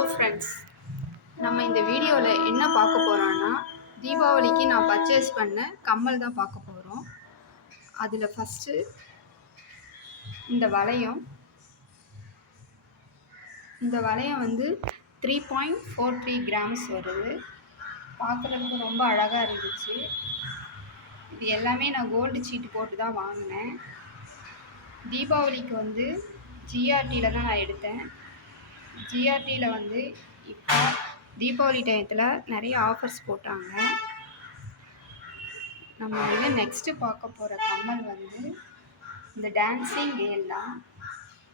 Hello friends, நம்ம இந்த வீடியோவில் என்ன பார்க்க போகிறோன்னா, தீபாவளிக்கு நான் பர்ச்சேஸ் பண்ண கம்மல் தான் பார்க்க போகிறோம். அதில் ஃபஸ்ட்டு இந்த வளையம். இந்த வளையம் வந்து 3.43 கிராம்ஸ் வருது. பார்க்குறதுக்கு ரொம்ப அழகாக இருந்துச்சு. இது எல்லாமே நான் கோல்டு சீட்டு போட்டு தான் வாங்கினேன். தீபாவளிக்கு வந்து ஜிஆர்டியில் தான் நான் எடுத்தேன். ஜிஆர்டியில் வந்து இப்போ தீபாவளி டயத்தில் நிறைய ஆஃபர்ஸ் போட்டாங்க. நம்ம வந்து நெக்ஸ்ட்டு பார்க்க போகிற கம்மல் வந்து இந்த டான்ஸிங் கேர்ள் தான்.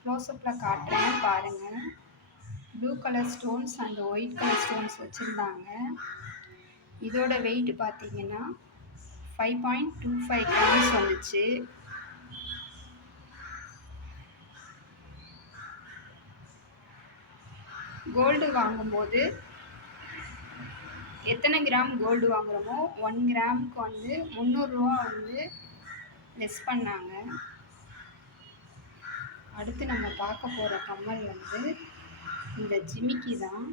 க்ளோஸ்அப்பில் காட்டுறேன் பாருங்கள். Blue colour stones and white colour stones வச்சுருந்தாங்க. இதோட வெயிட் பார்த்தீங்கன்னா 5.25 கிராம்ஸ் வந்துச்சு. கோல்டு வாங்கும்போது எத்தனை கிராம் கோல்டு வாங்குகிறோமோ 1 கிராமுக்கு வந்து 300 ரூபா வந்து லெஸ் பண்ணாங்க. அடுத்து நம்ம பார்க்க போகிற கம்மல் வந்து இந்த ஜிமிக்கி தான்.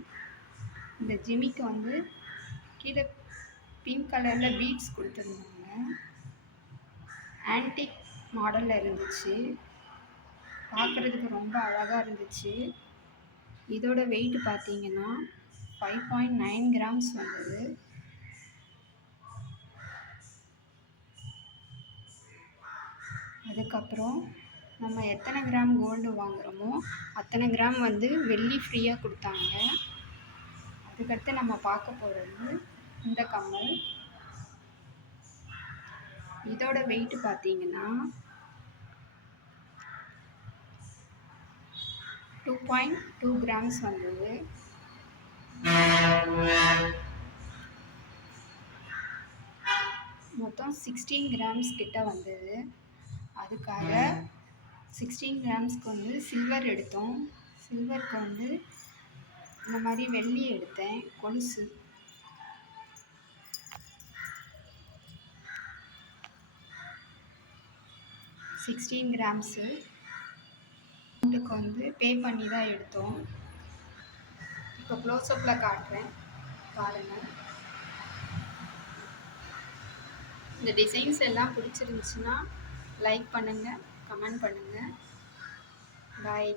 இந்த ஜிமிக்கி வந்து கீழே பிங்க் கலரில் பீட்ஸ் கொடுத்துருந்தாங்க. ஆன்டிக் மாடலில் இருந்துச்சு. பார்க்குறதுக்கு ரொம்ப அழகாக இருந்துச்சு. இதோட வெயிட் பார்த்தீங்கன்னா 5.9 கிராம்ஸ் வந்தது. அதுக்கப்புறம் நம்ம எத்தனை கிராம் கோல்டு வாங்குகிறோமோ அத்தனை கிராம் வந்து வெள்ளி ஃப்ரீயாக கொடுத்தாங்க. அதுக்கடுத்து நம்ம பார்க்க போகிறது இந்த கம்மல். இதோட வெயிட் பார்த்தீங்கன்னா 2.2 கிராம்ஸ் வந்தது. மொத்தம் 16 கிராம்ஸ் கிட்ட வந்தது. அதுக்காக 16 கிராம்ஸ்க்கு வந்து சில்வர் எடுத்தோம். சில்வருக்கு வந்து இந்த மாதிரி வெள்ளி எடுத்தேன், கொலுசு. கிராம்ஸு அமௌண்ட்டுக்கு வந்து பே பண்ணி தான் எடுத்தோம். இப்போ க்ளோஸ்அப்பில் காட்டுறேன் பாருங்கள். இந்த டிசைன்ஸ் எல்லாம் பிடிச்சிருந்துச்சுன்னா லைக் பண்ணுங்கள், கமெண்ட் பண்ணுங்கள். பாய்.